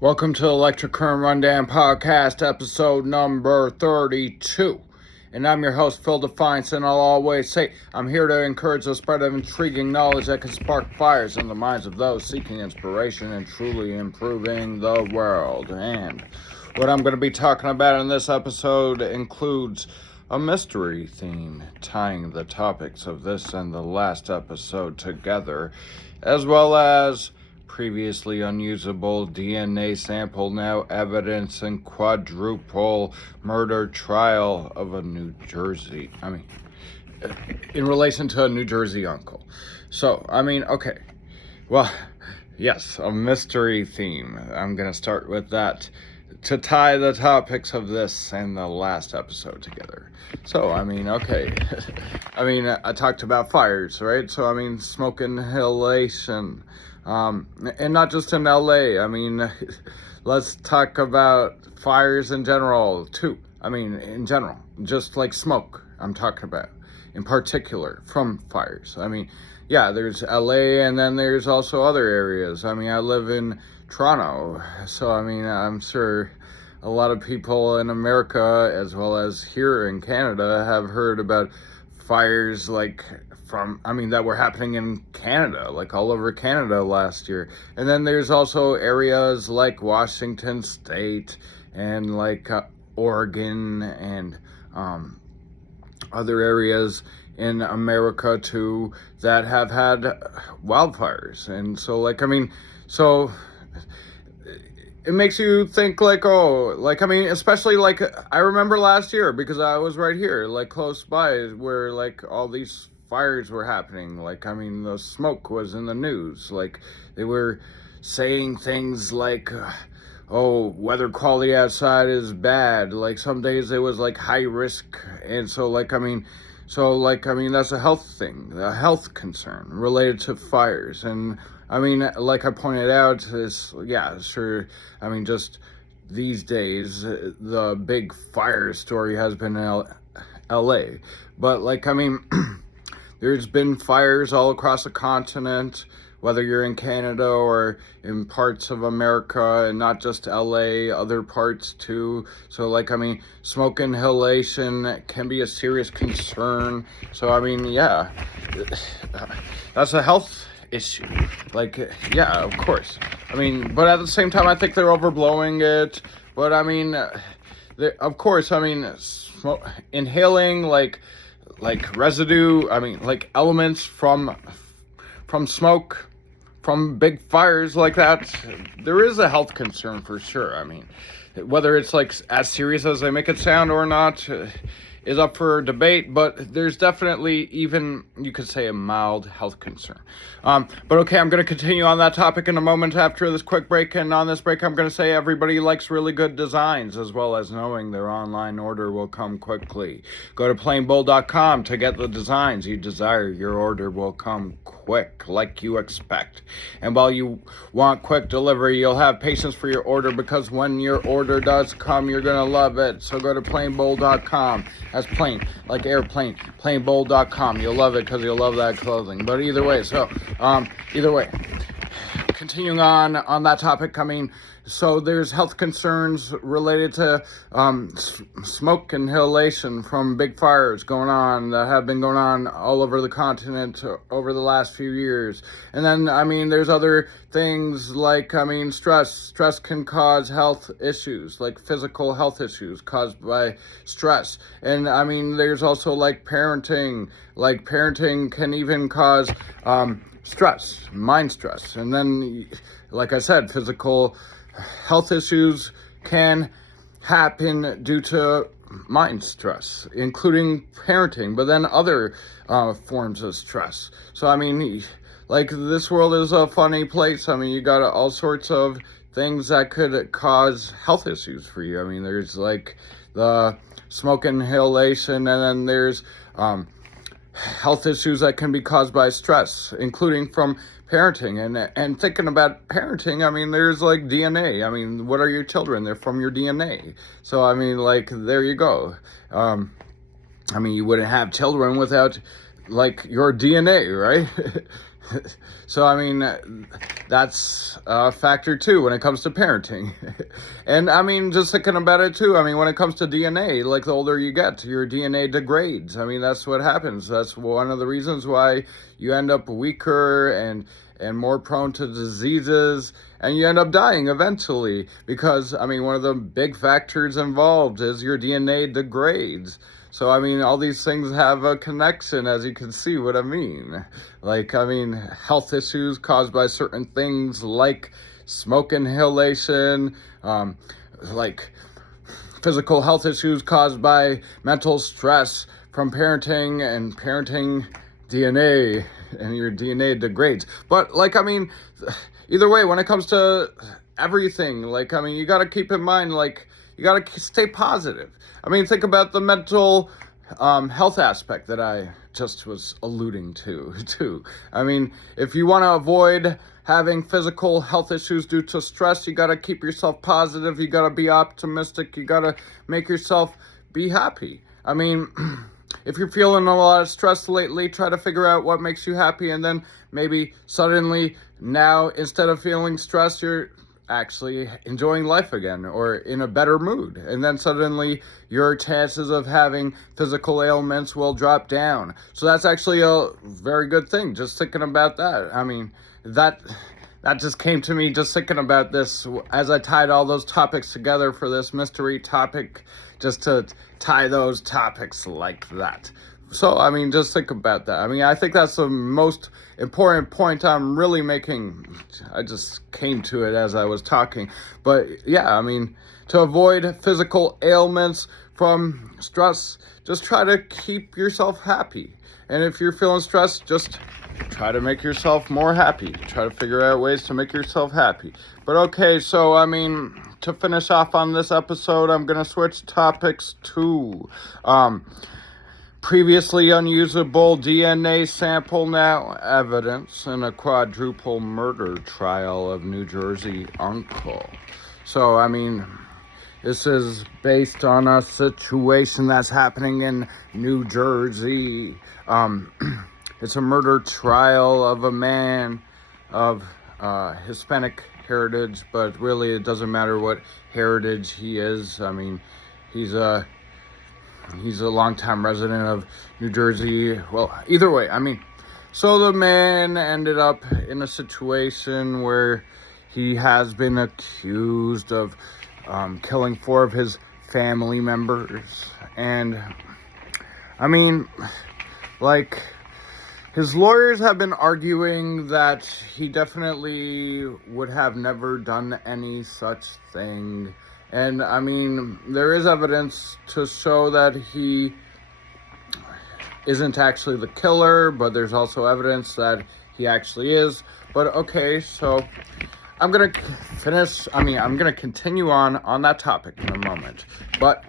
Welcome to Electric Current Rundown Podcast, episode number 32. And I'm your host, Phil Defiance, and I'll always say I'm here to encourage the spread of intriguing knowledge that can spark fires in the minds of those seeking inspiration and truly improving the world. And what I'm going to be talking about in this episode includes a mystery theme, tying the topics of this and the last episode together, as well as previously unusable DNA sample, now evidence in quadruple murder trial of a New Jersey, in relation to a New Jersey uncle. So, okay. Well, yes, a mystery theme. I'm going to start with that to tie the topics of this and the last episode together. So, okay. I talked about fires, right? So, smoke inhalation. And not just in LA. Let's talk about fires in general, too. In general, just like smoke, I'm talking about, in particular, from fires. There's LA, and then there's also other areas. I live in Toronto, so, I'm sure a lot of people in America, as well as here in Canada, have heard about fires that were happening in Canada, like all over Canada last year. And then there's also areas like Washington State and Oregon and other areas in America too that have had wildfires. And so it makes you think especially I remember last year because I was right here, close by where all these fires were happening. The smoke was in the news. They were saying things weather quality outside is bad. Some days it was high risk. And so that's a health thing, a health concern related to fires. And like I pointed out, just these days, the big fire story has been in LA. But there's been fires all across the continent, whether you're in Canada or in parts of America, and not just LA, other parts too. So smoke inhalation can be a serious concern. So that's a health issue. Of course. But at the same time, I think they're overblowing it. But of course, inhaling residue, elements from smoke, from big fires like that, there is a health concern for sure. Whether it's as serious as they make it sound or not is up for debate, but there's definitely even, you could say, a mild health concern. But okay, I'm going to continue on that topic in a moment after this quick break, and on this break I'm going to say everybody likes really good designs, as well as knowing their online order will come quickly. Go to planebold.com to get the designs you desire. Your order will come quick, like you expect. And while you want quick delivery, you'll have patience for your order, because when your order does come, you're going to love it. So go to planebold.com. That's plain, like airplane, planebold.com. You'll love it because you'll love that clothing. But either way, continuing on that topic, so there's health concerns related to smoke inhalation from big fires that have been going on all over the continent over the last few years. And then, there's other things stress. Stress can cause health issues, physical health issues caused by stress. And there's also parenting. Parenting can even cause stress, mind stress. And then, like I said, physical health issues can happen due to mind stress, including parenting, but then other forms of stress. So, this world is a funny place. You got all sorts of things that could cause health issues for you. There's the smoke inhalation, and then there's health issues that can be caused by stress, including from parenting. And thinking about parenting, there's DNA. What are your children? They're from your DNA. So there you go. You wouldn't have children without your DNA, right? So, I mean, that's a factor too when it comes to parenting. And I mean, just thinking about it too, I mean, when it comes to DNA, like the older you get, your DNA degrades. I mean, that's what happens. That's one of the reasons why you end up weaker and more prone to diseases, and you end up dying eventually. Because, I mean, one of the big factors involved is your DNA degrades. So, I mean, all these things have a connection, as you can see what I mean. Like, I mean, health issues caused by certain things like smoke inhalation, like physical health issues caused by mental stress from parenting, and parenting DNA, and your DNA degrades. But, like, I mean, either way, when it comes to everything, like, I mean, you got to keep in mind, like, you got to stay positive. I mean, think about the mental health aspect that I just was alluding to, too. I mean, if you want to avoid having physical health issues due to stress, you got to keep yourself positive. You got to be optimistic. You got to make yourself be happy. I mean, if you're feeling a lot of stress lately, try to figure out what makes you happy, and then maybe suddenly now, instead of feeling stressed, you're actually enjoying life again, or in a better mood, and then suddenly your chances of having physical ailments will drop down. So that's actually a very good thing, just thinking about that. I mean, that just came to me just thinking about this as I tied all those topics together for this mystery topic, just to tie those topics like that. So, I mean, just think about that. I mean, I think that's the most important point I'm really making. I just came to it as I was talking. But, yeah, I mean, to avoid physical ailments from stress, just try to keep yourself happy. And if you're feeling stressed, just try to make yourself more happy. Try to figure out ways to make yourself happy. But, okay, so, I mean, to finish off on this episode, I'm going to switch topics to previously unusable DNA sample now evidence in a quadruple murder trial of New Jersey uncle. So, I mean, this is based on a situation that's happening in New Jersey. It's a murder trial of a man of Hispanic heritage, but really it doesn't matter what heritage he is. I mean, he's a longtime resident of New Jersey. Well, either way, I mean, so the man ended up in a situation where he has been accused of killing 4 of his family members. And, I mean, like, his lawyers have been arguing that he definitely would have never done any such thing. And, I mean, there is evidence to show that he isn't actually the killer, but there's also evidence that he actually is. But, okay, so I'm going to continue on that topic in a moment. But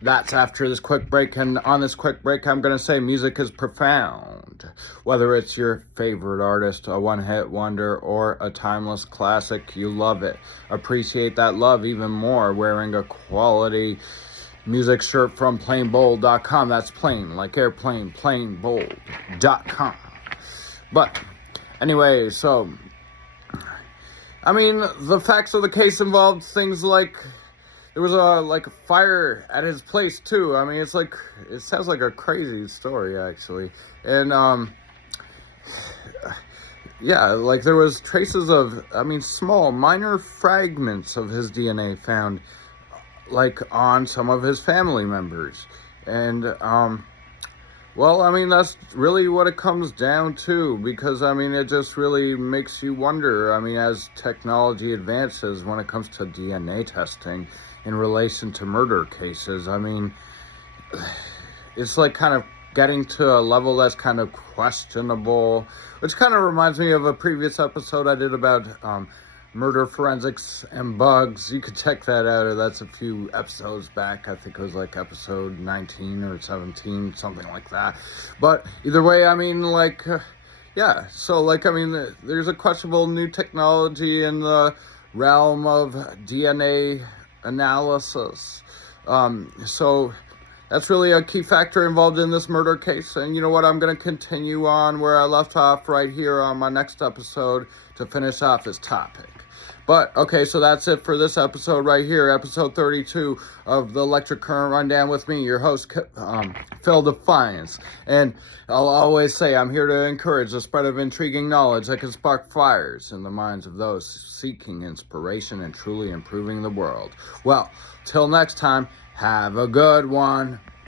that's after this quick break, and on this quick break, I'm going to say music is profound. Whether it's your favorite artist, a one-hit wonder, or a timeless classic, you love it. Appreciate that love even more wearing a quality music shirt from planebold.com. That's plain, like airplane, planebold.com. But anyway, so, I mean, the facts of the case involved things like there was a fire at his place too. I mean, it sounds like a crazy story actually. And yeah, like there was traces of, I mean, small minor fragments of his DNA found like on some of his family members. And well, I mean, that's really what it comes down to, because, I mean, it just really makes you wonder, I mean, as technology advances when it comes to DNA testing in relation to murder cases, I mean, it's like kind of getting to a level that's kind of questionable, which kind of reminds me of a previous episode I did about murder forensics and bugs. You could check that out. That's a few episodes back. I think it was like episode 19 or 17, something like that. But either way, I mean, like, yeah. So, like, I mean, there's a questionable new technology in the realm of DNA analysis. So that's really a key factor involved in this murder case. And you know what? I'm going to continue on where I left off right here on my next episode to finish off this topic. But, okay, so that's it for this episode right here, episode 32 of the Electric Current Rundown with me, your host, Phil Defiance. And I'll always say I'm here to encourage the spread of intriguing knowledge that can spark fires in the minds of those seeking inspiration and truly improving the world. Well, till next time, have a good one.